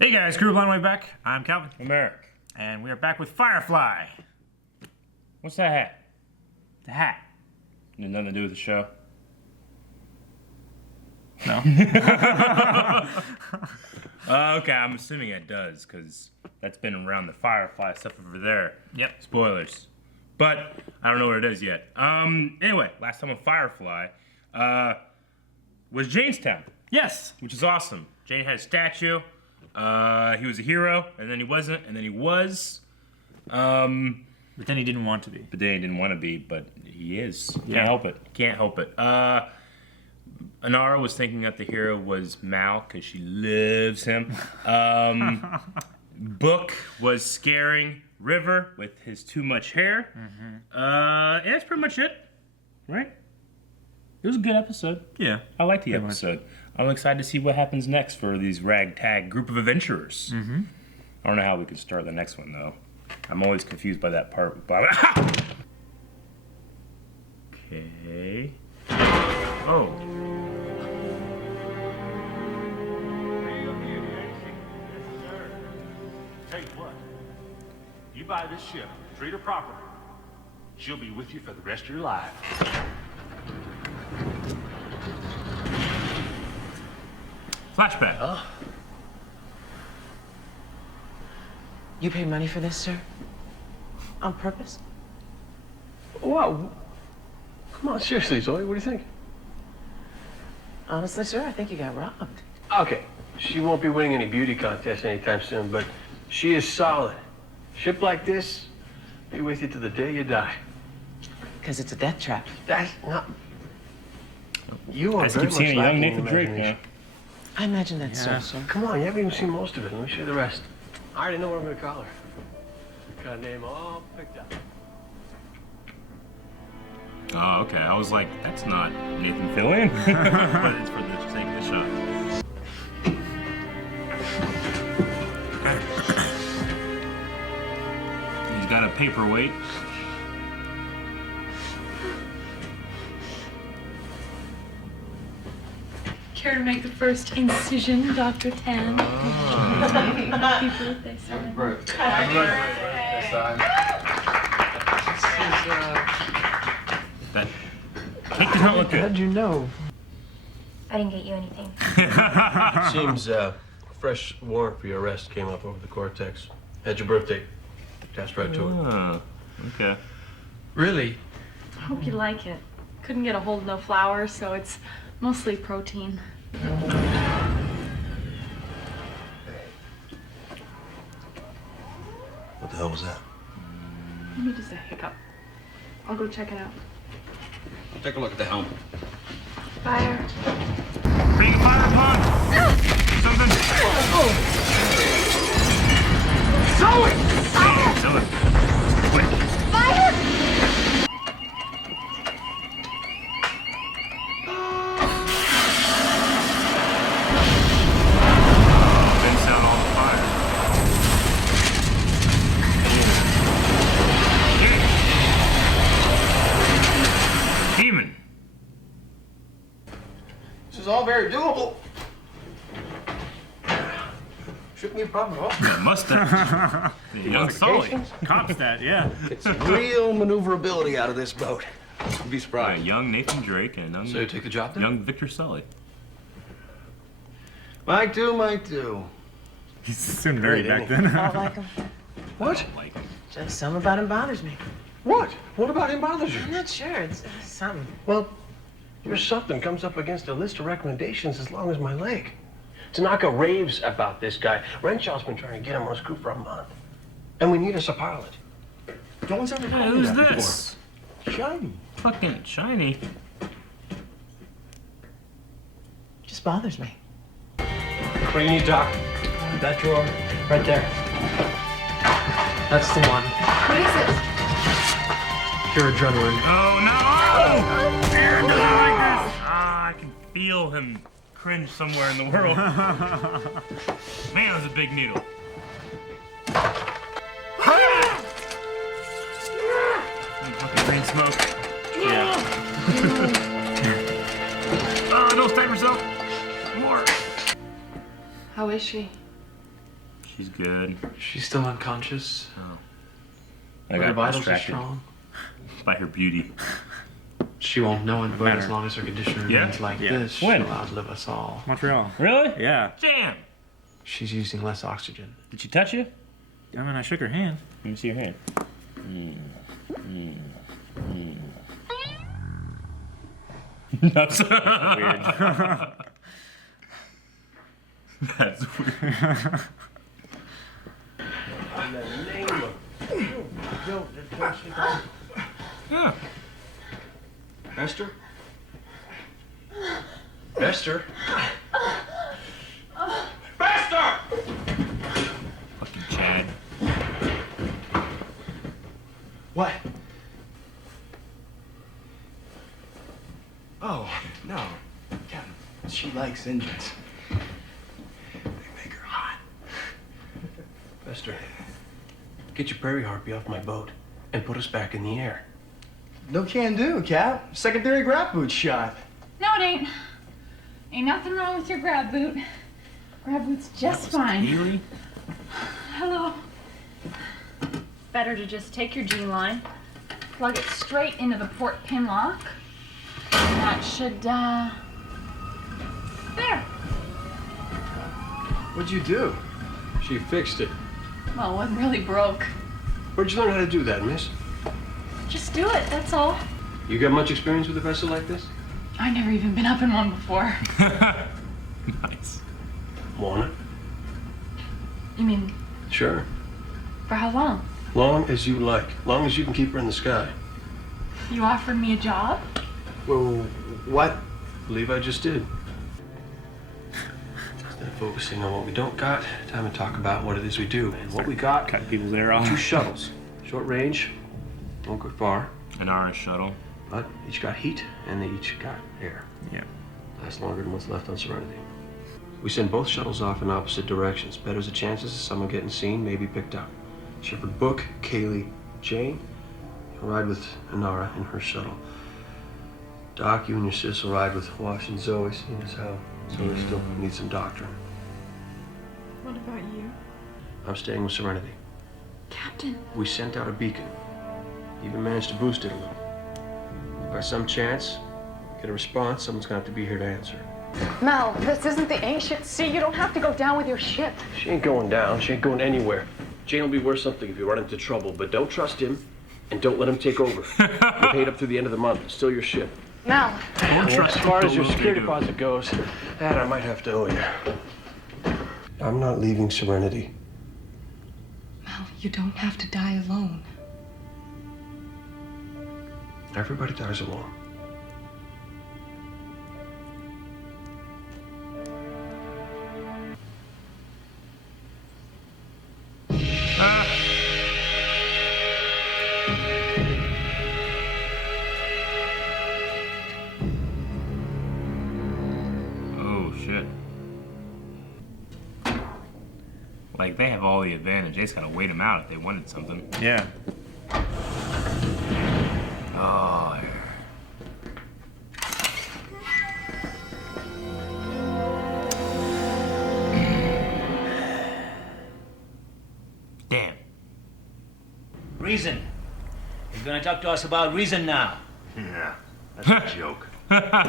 Hey guys, Crew Blind Way back. I'm Calvin. I'm Eric. And we are back with Firefly. What's that hat? The hat. Got nothing to do with the show? No. Okay, I'm assuming it does, because that's been around the Firefly stuff over there. Yep. Spoilers. But I don't know what it is yet. Anyway, last time on Firefly was Janestown. Yes. Which is awesome. Jane had a statue. He was a hero, and then he wasn't, and then he was. But then he didn't want to be. But then he didn't want to be, but he is. Yeah. Can't help it. Can't help it. Anara was thinking that the hero was Mal, because she loves him. Book was scaring River with his too much hair. And that's pretty much it. Right? It was a good episode. Yeah. I liked the episode. I'm excited to see what happens next for these ragtag group of adventurers. I don't know how we could start the next one, though. I'm always confused by that part. Okay. Oh. Tell you what, you buy this ship, treat her properly. She'll be with you for the rest of your life. Flashback. Oh. You pay money for this, sir? On purpose? Wow. Come on, seriously, Zoe, what do you think? Honestly, sir, I think you got robbed. Okay, she won't be winning any beauty contests anytime soon, but she is solid. Ship like this, be with you to the day you die. Because it's a death trap. That's not... You are I just very keep much seeing a young lacking in Nathan Drake now. imagination. I imagine that's so, sir. Come on, you haven't even seen most of it. Let me show you the rest. I already know what I'm going to call her. Got a name all picked up. Oh, okay. I was like, that's not Nathan Fillion. But it's for the sake of the shot. He's got a paperweight. Care to make the first incision, Dr. Tan? Happy birthday, sir. Happy birthday, son. That cake does not look good. How'd you know? I didn't get you anything. Seems fresh warrant for your arrest came up over the cortex. Had your birthday. Passed right to it. Oh, okay. Really? I hope you like it. Couldn't get a hold of no flour, so it's mostly protein. What the hell was that? Maybe just a hiccup. I'll go check it out. Take a look at the helm. Fire. Being a fire pond! Something! Zoe! Quick! Vents out all the fire. Demon! This is all very doable. Shouldn't be a problem at all. That mustache. Young Sully. Cop stat, yeah. Get some real maneuverability out of this boat. You'd be Yeah, surprised. young Nathan Drake and young, So you take the job then? young Victor Sully. Might do. He's soon married back then. I don't like him. What? Like, Just something about him bothers me. What? What about him bothers you? I'm not sure. It's something. Well, your something comes up against a list of recommendations as long as my leg. Tanaka raves about this guy. Renshaw's been trying to get him on his crew for a month. And we need us a pilot. No one's ever told me who's that this? before. Shiny. Fucking shiny. Just bothers me. What do you need, Doc? That drawer, right there. That's the one. What is it? Pure adrenaline. Oh no! Aaron doesn't like this! Ah, I can feel him cringe somewhere in the world. Man, that's a big needle. Fucking green smoke. Yeah. Oh, don't stab yourself. More. How is she? She's good. She's still unconscious. I Her got vitals are distracted strong. by her beauty. She won't know it, but matter. as long as her condition Yeah? remains like Yeah. this, When? she'll outlive us all. Montreal. Really? Yeah. Damn. She's using less oxygen. Did she touch you? I mean, I shook her hand. Let me see your hand. That's Weird. That's weird. Yeah. Esther? Esther? Esther! Fucking Chad. What? Oh, no. Captain, she likes engines. They make her hot. Esther, get your prairie harpy off my boat and put us back in the air. No can do, Cap. Secondary grab boot shot. No, it ain't. Ain't nothing wrong with your grab boot. Grab boot's just fine. Really? Hello. Better to just take your G-line, plug it straight into the port pin lock, and that should, there. What'd you do? She fixed it. Well, it wasn't really broke. Where'd you learn how to do that, miss? Just do it, that's all. You got much experience with a vessel like this? I never even been up in one before. Nice. Wanna? You mean, Sure. for how long? Long as you like. Long as you can keep her in the sky. You offered me a job? Well, what? Believe I just did. Instead of focusing on what we don't got, time to talk about what it is we do. And what we got, Cut people's ear off. 2 shuttles. Short range, won't go far, An RS shuttle. but each got heat and they each got air. Yeah. Lasts longer than what's left on Serenity. We send both shuttles off in opposite directions. Betters the chances of someone getting seen, maybe picked up. Shepard Book, Kaylee, Jane, you'll ride with Inara in her shuttle. Doc, you and your sis will ride with Wash and Zoe, seeing as how Zoe still needs some doctoring. What about you? I'm staying with Serenity. Captain. We sent out a beacon. Even managed to boost it a little. If by some chance, get a response, someone's gonna have to be here to answer. Mel, this isn't the ancient sea. You don't have to go down with your ship. She ain't going down. She ain't going anywhere. Jane will be worth something if you run into trouble, but don't trust him and don't let him take over. You're paid up through the end of the month. It's still your ship. Mel. And as far as your security deposit goes, that I might have to owe you. I'm not leaving Serenity. Mel, you don't have to die alone. Everybody dies alone. Oh shit. Like they have all the advantage. They just gotta wait them out if they wanted something. Yeah. Oh. Damn. Reason. He's gonna talk to us about reason now. Yeah, that's a joke.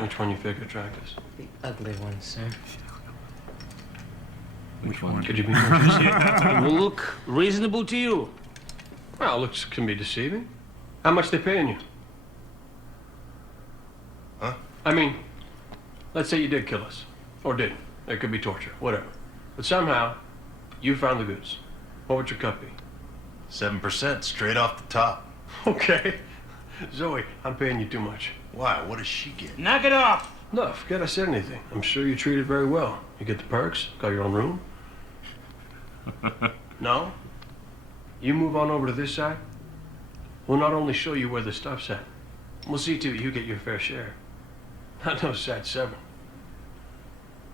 Which one you figure attract us? The ugly one, sir. Which one? Could you be more specific? Will look reasonable to you. Well, looks can be deceiving. How much they paying you? Huh? I mean, let's say you did kill us. Or didn't. It could be torture, whatever. But somehow, you found the goods. What would your cut be? 7% straight off the top. Okay. Zoe, I'm paying you too much. Why? What does she get? Knock it off. No, forget I said anything. I'm sure you're treated very well. You get the perks, got your own room. No? You move on over to this side. We'll not only show you where the stuff's at, we'll see to it you get your fair share. Not no sad 7.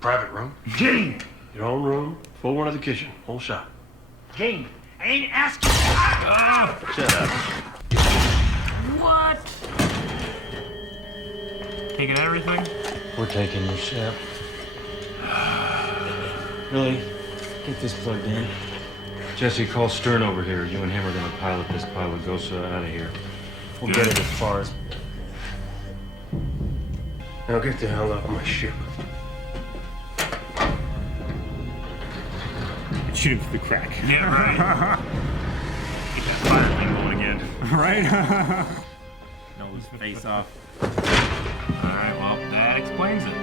Private room? Jane. Your own room, full one of the kitchen, whole shot. Jane. I ain't asking. Shut up. What? Taking everything? We're taking your ship. Really? Get this plugged in. Jesse, call Stern over here. You and him are gonna pilot this pilot Gosa out of here. We'll get it as far as... Now get the hell out of my ship. Shoot him through the crack. Yeah, right. Get that fire thing going again. Right? Nose face off. Alright, well, that explains it.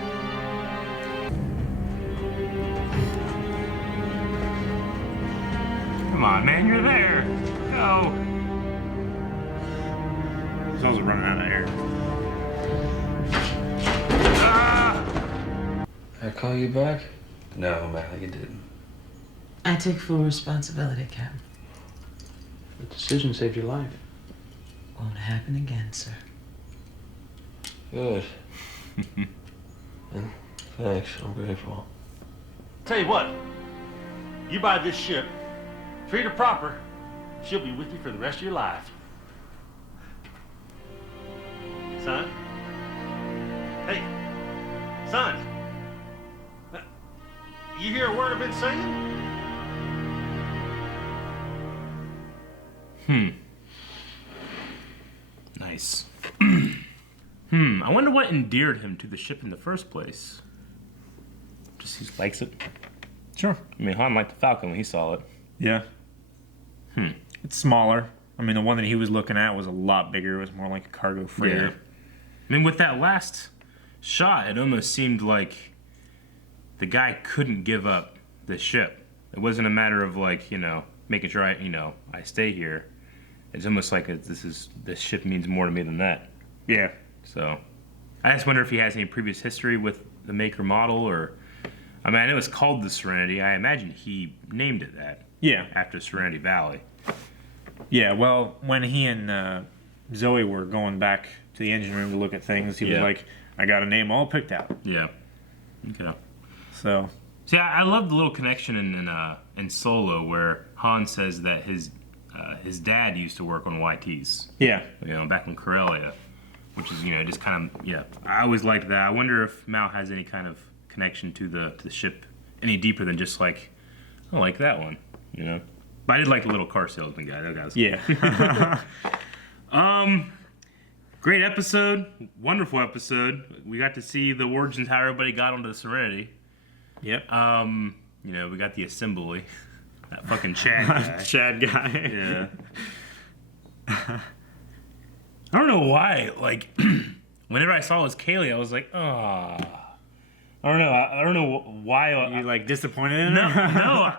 Come on, man, you're there. Go. He's also running out of air. Ah! I call you back? No, Mally, you didn't. I take full responsibility, Captain. The decision saved your life. Won't happen again, sir. Good. And thanks, I'm grateful. Tell you what, you buy this ship, treat her proper, she'll be with you for the rest of your life. Son? Hey, son. You hear a word I've been saying? Nice. I wonder what endeared him to the ship in the first place. Just he likes it. Sure. I mean, Han liked the Falcon when he saw it. Yeah. It's smaller. I mean, the one that he was looking at was a lot bigger. It was more like a cargo freighter. Yeah. I mean, with that last shot, it almost seemed like the guy couldn't give up the ship. It wasn't a matter of like, making sure I stay here. It's almost like this ship means more to me than that. Yeah. So, I just wonder if he has any previous history with the maker model, or, I mean, I know it's called the Serenity. I imagine he named it that. Yeah. After Serenity Valley. Yeah, well, when he and Zoe were going back to the engine room to look at things, he was like, I got a name all picked out. Yeah. Okay. So. See, I love the little connection in Solo where Han says that his dad used to work on YTs. Yeah. Back in Corellia, which is just kind of I always liked that. I wonder if Mal has any kind of connection to the ship any deeper than just like, I like that one, But I did like the little car salesman guy. That guy's Yeah. Great episode, wonderful episode. We got to see the origins how everybody got onto the Serenity. Yep. We got the assembly. That fucking Chad guy. Chad guy. Yeah. I don't know why. Like, whenever I saw it was Kaylee, I was like, oh. I don't know. I don't know why. You like disappointed in No, her? no.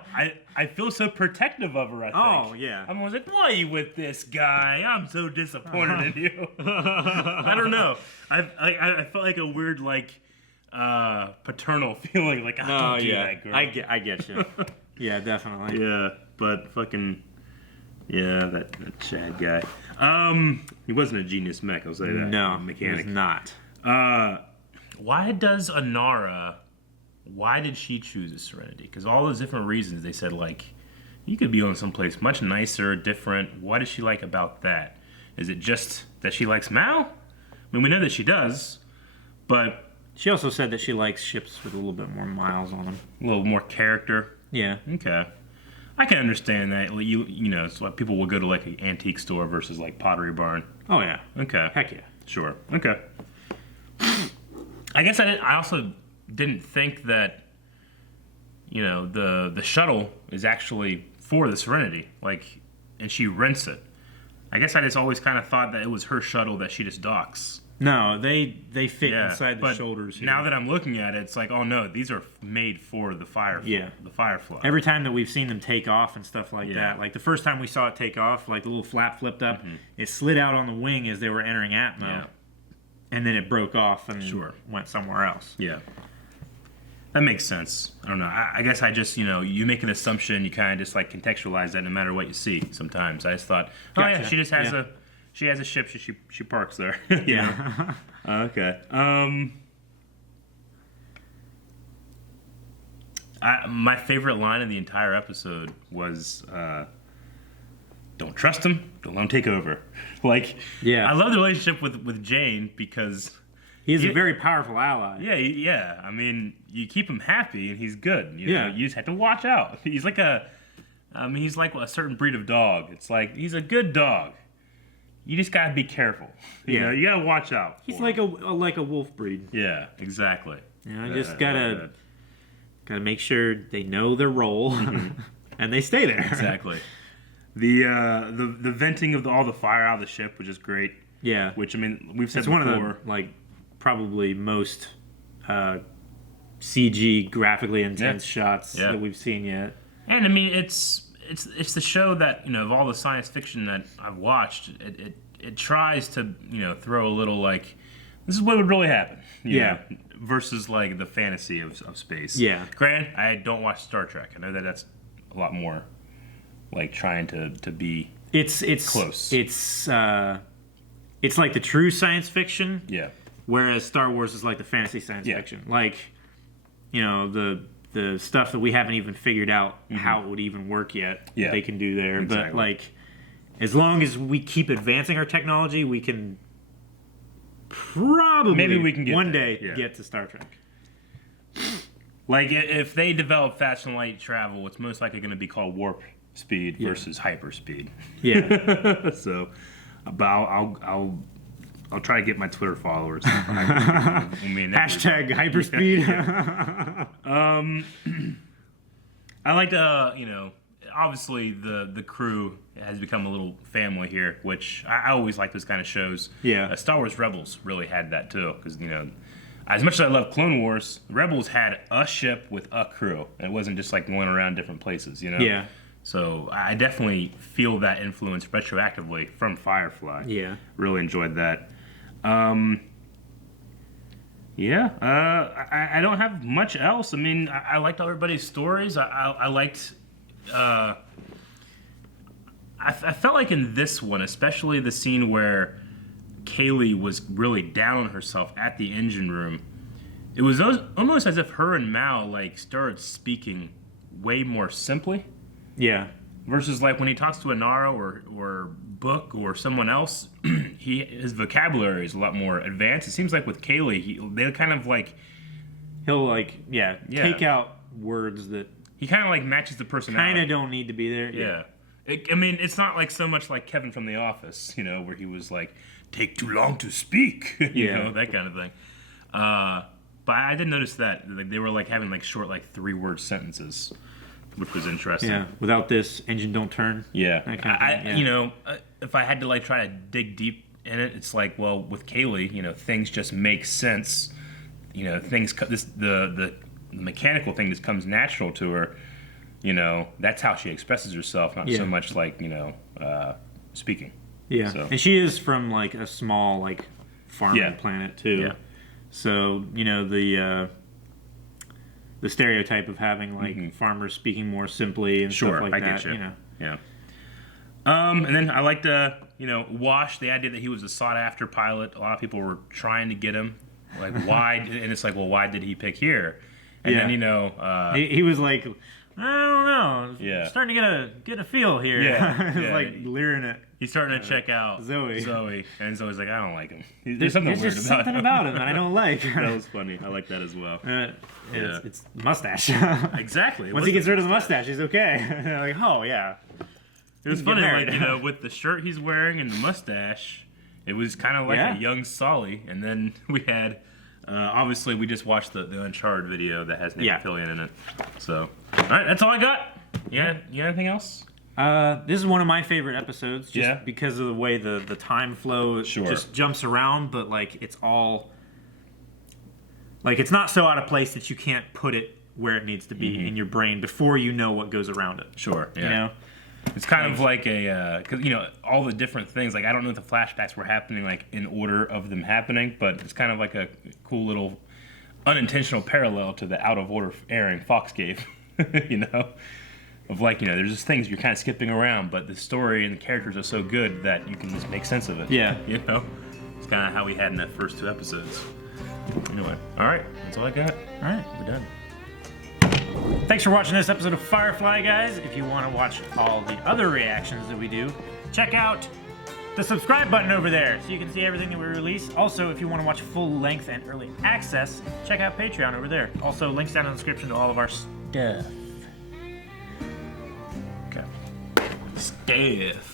I feel so protective of her. I think. Oh yeah. I was like, why are you with this guy? I'm so disappointed in you. I don't know. I felt like a weird paternal feeling. Like, don't do that, girl. I get you. Yeah, definitely. Yeah, but fucking that Chad guy. He wasn't a genius mech. I'll say that. No, mechanic. he was not. Why does Anara? Why did she choose a Serenity? Because all those different reasons they said, like, you could be on someplace much nicer, different. What does she like about that? Is it just that she likes Mal? I mean, we know that she does, but she also said that she likes ships with a little bit more miles on them, a little more character. Yeah. Okay. I can understand that. It's like people will go to like an antique store versus like Pottery Barn. Oh yeah. Okay. Heck yeah. Sure. Okay. I guess I also didn't think that the shuttle is actually for the Serenity, and she rents it. I guess I just always kind of thought that it was her shuttle that she just docks. No, they fit inside the shoulders here. Now that I'm looking at it, it's like, oh no, these are made for the Firefly. Yeah. The Firefly. Every time that we've seen them take off and stuff like that, like the first time we saw it take off, like the little flap flipped up, it slid out on the wing as they were entering Atmo. Yeah. And then it broke off and went somewhere else. Yeah. That makes sense. I don't know. I guess I just, you make an assumption, you kind of just like contextualize that no matter what you see sometimes. I just thought, oh yeah, she just has she has a ship, she parks there. Yeah. Okay. My favorite line of the entire episode was, don't trust him, don't let him take over. I love the relationship with Jane because he's a very powerful ally. Yeah. I mean, you keep him happy and he's good. You know, you just have to watch out. He's like a He's like a certain breed of dog. It's like he's a good dog. You just gotta be careful. You know, you gotta watch out. He's like a wolf breed. Yeah, exactly. You know, just gotta make sure they know their role and they stay there. Exactly. The venting of all the fire out of the ship, which is great. Yeah. Which, I mean, we've said it's before. one of the, like, probably most CG graphically intense shots that we've seen yet. And I mean, it's the show that, you know, of all the science fiction that I've watched, it tries to, you know, throw a little like, this is what would really happen. You know, versus like the fantasy of space. Yeah. Granted, I don't watch Star Trek. I know that's a lot more like trying to be it's close. It's like the true science fiction. Yeah. Whereas Star Wars is like the fantasy science fiction. Like, you know, the stuff that we haven't even figured out how it would even work yet. Yeah. They can do there. Exactly. But like, as long as we keep advancing our technology, we can probably maybe we can get one there. day get to Star Trek. Like, if they develop fast and light travel, it's most likely going to be called warp speed versus hyperspeed. Yeah. So, but I'll try to get my Twitter followers. Hashtag hyperspeed. I like to, you know, obviously the crew has become a little family here, which I always like those kind of shows. Yeah. Star Wars Rebels really had that too, because, you know, as much as I love Clone Wars, Rebels had a ship with a crew. It wasn't just like going around different places, you know? Yeah. So I definitely feel that influence retroactively from Firefly. Yeah. Really enjoyed that. I don't have much else. I mean, I liked everybody's stories. I liked... I felt like in this one, especially the scene where Kaylee was really down on herself at the engine room, it was almost as if her and Mal like started speaking way more simply. Yeah. Versus like when he talks to Inara or Book or someone else, his vocabulary is a lot more advanced. It seems like with Kaylee, they kind of like he'll like take out words that he kind of like matches the personality. Kind of don't need to be there. Yeah. I mean, it's not like so much like Kevin from The Office, you know, where he was like, take too long to speak, you know, that kind of thing. But I did notice that like they were like having like short like 3-word sentences, which was interesting. Yeah. Without this, engine don't turn. Yeah. That kind of thing, yeah. You know, if I had to like try to dig deep in it, it's like, well, with Kaylee, you know, things just make sense. You know, the mechanical thing just comes natural to her. You know, that's how she expresses herself, not so much like, you know, speaking. Yeah. So. And she is from like a small like farming planet too. Yeah. So, you know, the stereotype of having like farmers speaking more simply and stuff like that. Get you. You know. Yeah. And then I like to, you know, Wash, the idea that he was a sought-after pilot. A lot of people were trying to get him. Like, why? And it's like, well, why did he pick here? And then, you know... he was like, I don't know. Yeah. Starting to get a feel here. Yeah. It's like leering it. He's starting to check out Zoe. And Zoe's like, I don't like him. There's something weird just about something him. about him that I don't like. That was funny. I like that as well. It's mustache. Exactly. Once he gets rid of the mustache, he's okay. Like, oh, yeah. It was funny, like, you know, with the shirt he's wearing and the mustache, it was kind of like a young Sully. And then we had, obviously, we just watched the Uncharted video that has Nathan Fillion in it. So, all right, that's all I got. Yeah, you got anything else? This is one of my favorite episodes, just because of the way the time flow just jumps around, but like it's all like it's not so out of place that you can't put it where it needs to be in your brain before you know what goes around it. Sure, yeah. You know, it's kind of like a because you know all the different things. Like I don't know if the flashbacks were happening like in order of them happening, but it's kind of like a cool little unintentional parallel to the out of order airing Fox gave. You know. Of like, you know, there's just things you're kind of skipping around, but the story and the characters are so good that you can just make sense of it. Yeah. You know? It's kind of how we had in that first 2 episodes. Anyway, all right. That's all I got. All right. We're done. Thanks for watching this episode of Firefly, guys. If you want to watch all the other reactions that we do, check out the subscribe button over there so you can see everything that we release. Also, if you want to watch full length and early access, check out Patreon over there. Also, links down in the description to all of our stuff. Okay. death.